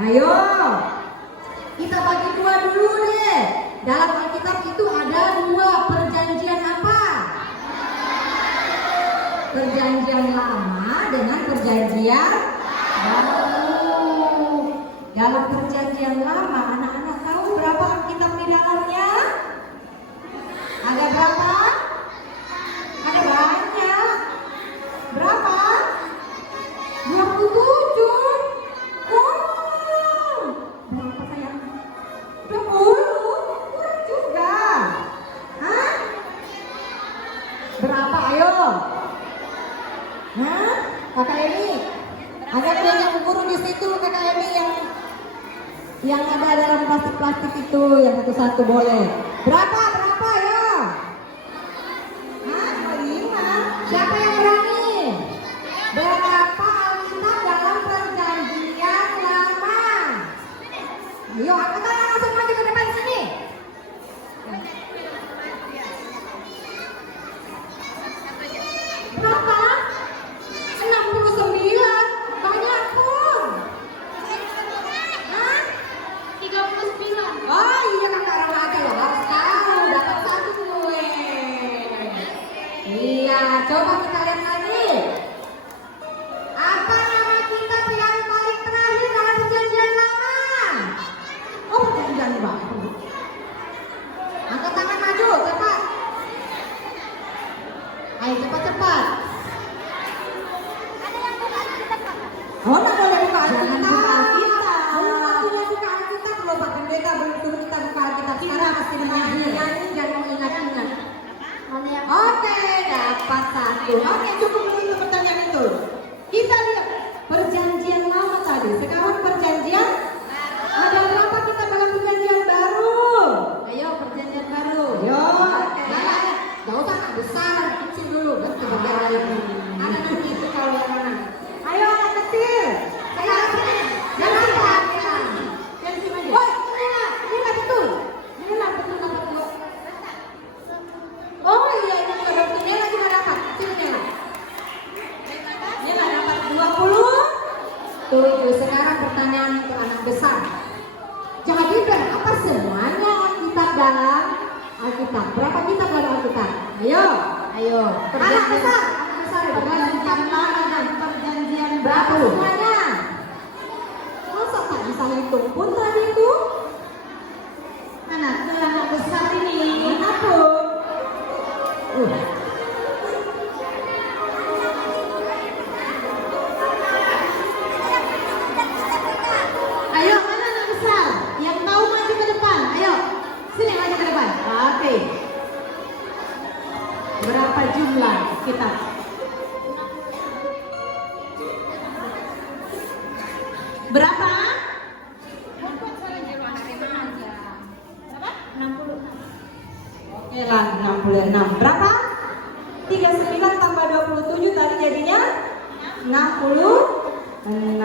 Ayo, kita bagi dua dulu deh. Dalam Alkitab itu ada dua perjanjian apa? Perjanjian lama dengan perjanjian baru. Dalam perjanjian lama, anak-anak tahu berapa Alkitab di dalamnya? Ada berapa? Ada banyak. Berapa? 27. Berapa sayang? 20. Kurang juga. Hah? Berapa ayo? Hah? Kakak Emi? Ada yang guru di situ Kakak Emi yang ada dalam plastik-plastik itu yang satu-satu boleh. Berapa ya? Hah? 5. Siapa yang berani? Berapa Alkitab dalam perjanjian lama? Ayo, angkatan langsung maju ke depan sini. Berapa? 69. Banyak pun. Hah? 39. Oh iya kakak remaja loh, harus tahu. Dapat 1 gue. Iya, coba kita lihat lagi. Apa nama kitab yang paling terakhir dalam perjanjian lama? Oh, perjanjian baru. Angkat tangan maju, cepat. Ayo cepat-cepat. Oh, nggak boleh buka Alkitab. Buka Alkitab loh, Pak Pendeta. Belum suruh kita buka Alkitab. Sekarang masih nyanyi dan mengingat-ingat. Oke, dapat 1. Oke, cukup dulu untuk pertanyaan itu. Kita lihat perjanjian lama tadi. Sekarang perjanjian ada berapa kita dalam perjanjian baru? Ayo, perjanjian baru. Yo, nggak usah anak besar, kecil dulu. Betul, ada nanti itu kalau yang mana? Ayo anak kecil. Sekarang sini. Jangan latihan. Yang sini aja. Oh, ini nggak betul. Ini nggak betul nomor 2. Oh iya, ini nggak betul. Ini lagi nggak dapat. Sini Nela. Ini nggak dapat 20. Tuh, sekarang pertanyaan untuk anak besar. Jadi berapa semuanya Alkitab dalam Alkitab? Berapa kitab dalam Alkitab? Ayo. Anak besar perjanjian lama dan perjanjian baru. Semuanya. Masa tak bisa hitung pun tadi itu? Anak besar ini. Apa? Ayo, mana anak besar? Yang tahu maju ke depan. Ayo, sini maju ke depan. Oke. Berapa jumlah kitab? Berapa? 60. Oke lah, 66. Berapa? 39 tambah 27 tadi jadinya 66.